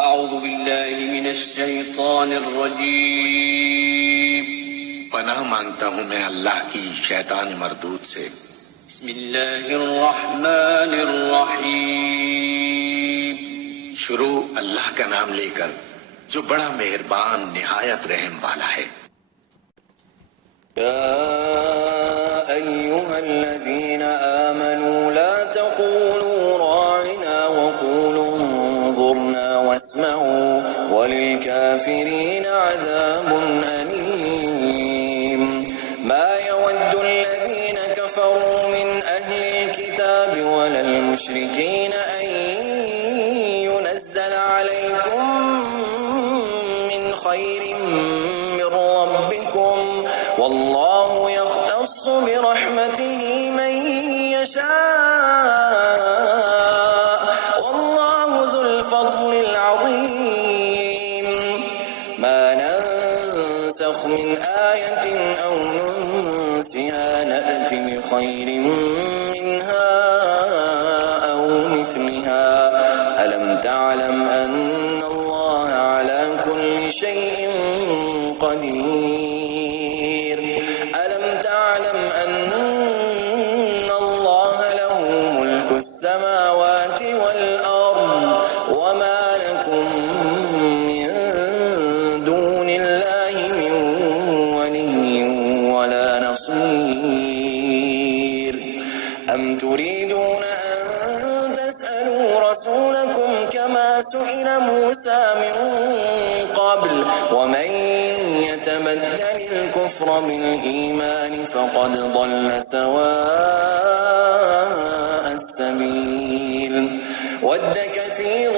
أعوذ بالله من الشيطان الرجيم पनाह मांगता हूँ मैं अल्लाह की शैतान मरदूद से। بسم الله الرحمن الرحيم शुरू अल्लाह का नाम लेकर जो बड़ा मेहरबान निहायत रहम वाला है। يا أيها الذين آمنوا لا تقولوا راعنا وقولوا انظرنا واسمعوا وللكافرين عذاب أليم ما يود الذين كفروا من أهل الكتاب ولا المشركين أن ينزل عليكم من خير من ربكم والله يختص برحمته من يشاء والله ذو الفضل العظيم ما ننسخ من آية أو ننسها نأت بخير منها أو مثلها ألم تعلم أن الله على كل شيء قدير ألم تعلم أن الله له ملك السماوات والأرض وما لكم من دون الله من ولي ولا نصير أم تريدون أن تسألوا رسولكم كما سئل موسى من قبل ومن يتبدل الكفر بالإيمان فقد ضل سواء السبيل ود كثير